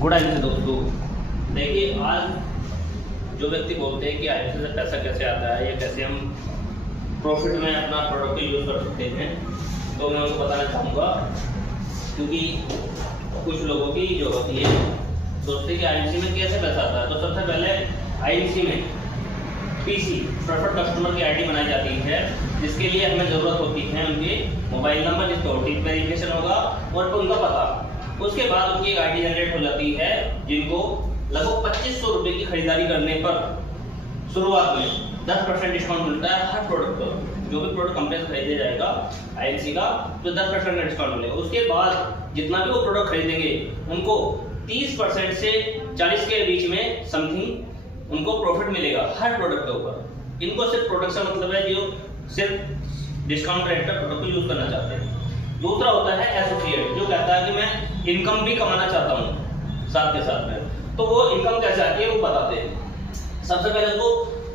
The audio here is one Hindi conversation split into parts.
गुड आईएमसी दोस्तों, देखिए आज जो व्यक्ति बोलते हैं कि आईएमसी से पैसा कैसे आता है या कैसे हम प्रॉफिट में अपना प्रोडक्ट यूज़ कर सकते हैं, तो मैं उनको बताना चाहूँगा। क्योंकि कुछ लोगों की जो होती है सोचते हैं कि आईएमसी में कैसे पैसा आता है। तो सबसे पहले आईएमसी में पीसी प्रेफर्ड कस्टमर की आईडी बनाई जाती है, जिसके लिए हमें ज़रूरत होती है उनके मोबाइल नंबर, जिसका ओटीपी वेरिफिकेशन होगा और उनका पता। उसके बाद उनकी एक आईडी जनरेट हो जाती है, जिनको लगभग 2500 रुपये की खरीदारी करने पर शुरुआत में 10% डिस्काउंट मिलता है हर प्रोडक्ट पर। जो भी प्रोडक्ट कंपनी से खरीदे जाएगा आईएमसी का, तो 10% का डिस्काउंट मिलेगा। उसके बाद जितना भी वो प्रोडक्ट खरीदेंगे उनको 30% से 40 के बीच में समथिंग उनको प्रॉफिट मिलेगा हर प्रोडक्ट के ऊपर। इनको सिर्फ प्रोडक्ट से मतलब है जो सिर्फ डिस्काउंट रेट पर प्रोडक्ट को यूज करना चाहते हैं। दूसरा होता है एसोसिएट, जो कहता है कि मैं इनकम भी कमाना चाहता हूँ साथ के साथ में। तो वो इनकम कैसे आती है वो बताते हैं। सबसे पहले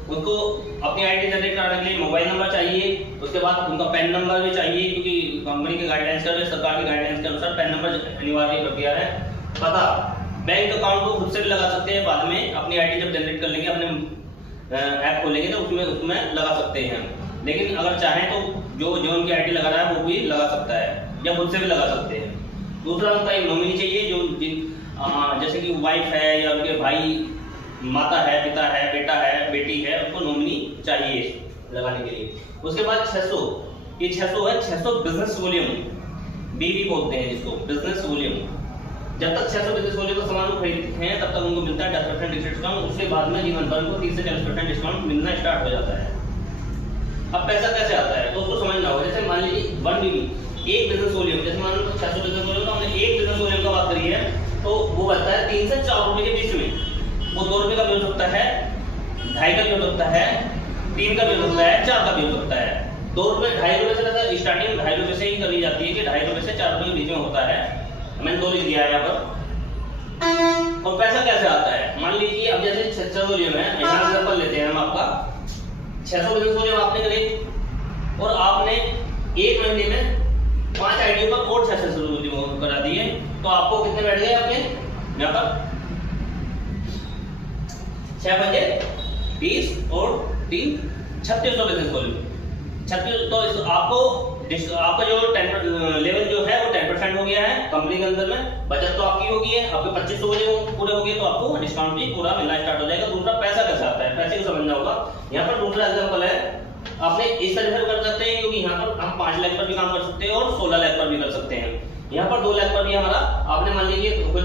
उनको अपनी आईडी जनरेट कराने के लिए मोबाइल नंबर चाहिए, उसके बाद उनका पैन नंबर भी चाहिए, क्योंकि कंपनी के गाइडलाइंस का, सरकार की गाइडलाइंस के अनुसार पैन नंबर अनिवार्य कर दिया है। पता, बैंक अकाउंट को खुद से भी लगा सकते हैं, बाद में अपनी आईडी जब जनरेट कर लेंगे, अपने ऐप खोलेंगे तो उसमें लगा सकते हैं। लेकिन अगर चाहें तो जो उनकी आईडी लगा रहा है वो भी लगा सकता है या खुद से भी लगा सकते हैं। दूसरा उनका एक नॉमिनी चाहिए, जो जैसे कि वाइफ है या उनके भाई, माता है, पिता है, बेटा है, बेटी है, उनको नॉमिनी चाहिए लगाने के लिए। उसके बाद 600, ये 600 है 600 बिजनेस वॉल्यूम, बीवी बोलते हैं जिसको, बिजनेस वॉल्यूम। जब तक 600 बिजनेस वॉल्यूम का सामान खरीदते हैं तब तक उनको मिलता है 10% डिस्काउंट। उसके बाद में जीवन भर को 30 से 40% डिस्काउंट मिलना स्टार्ट हो जाता है। अब पैसा कैसे आता है तो उसको समझना होगा। जैसे मान लीजिए 1 बीवी, एक बिजनेस वॉल्यूम, जैसे मान लो 600 बिजनेस वॉल्यूम, तो हमने एक बिजनेस वॉल्यूम का बात करी है, तो वो बनता है 3 से 4 रुपए के बीच में। वो 2 रुपए का भी हो सकता है, 2.5 का भी हो सकता है, 3 का भी हो सकता है, 4 का भी हो सकता है। 2 रुपए 2.5 रुपए से स्टार्टिंग 2.5 रुपए से ही करी जाती है कि 2.5 रुपए से 4 रुपए के बीच में होता है। मैंने 2 लिख दिया है यहाँ पर। और पैसा कैसे आता है, मान लीजिए अब जैसे 600 वॉल्यूम है, एग्जांपल लेते हैं हम आपका। 600 बिजनेस वॉल्यूम आपने करे और आपने एक महीने में 5 आईडी पर और 600 वॉल्यूम करा दिए, तो आपको कितने बैठ गए आपके यहाँ पर? 6 बजे 20 और 3 3600 बिजनेस वॉल्यूम। 36, तो आपका जो 10 लेवल जो है वो 10% हो गया है कंपनी के अंदर में। बचत तो आपकी होगी है, आपके 2500 वॉल्यूम पूरे हो गए तो आपको डिस्काउंट भी पूरा मिलना स्टार्ट हो जाएगा। दूसरा पैसा कैसे आता है, पैसे को समझना होगा। यहाँ पर दूसरा एग्जाम्पल है, आपने इस तरह से कर सकते हैं, क्योंकि यहाँ पर हम 5 लाख पर भी काम कर सकते हैं और 16 लाख पर भी कर सकते हैं। यहाँ पर 2 लाख पर भी हमारा, आपने मान लीजिए कुछ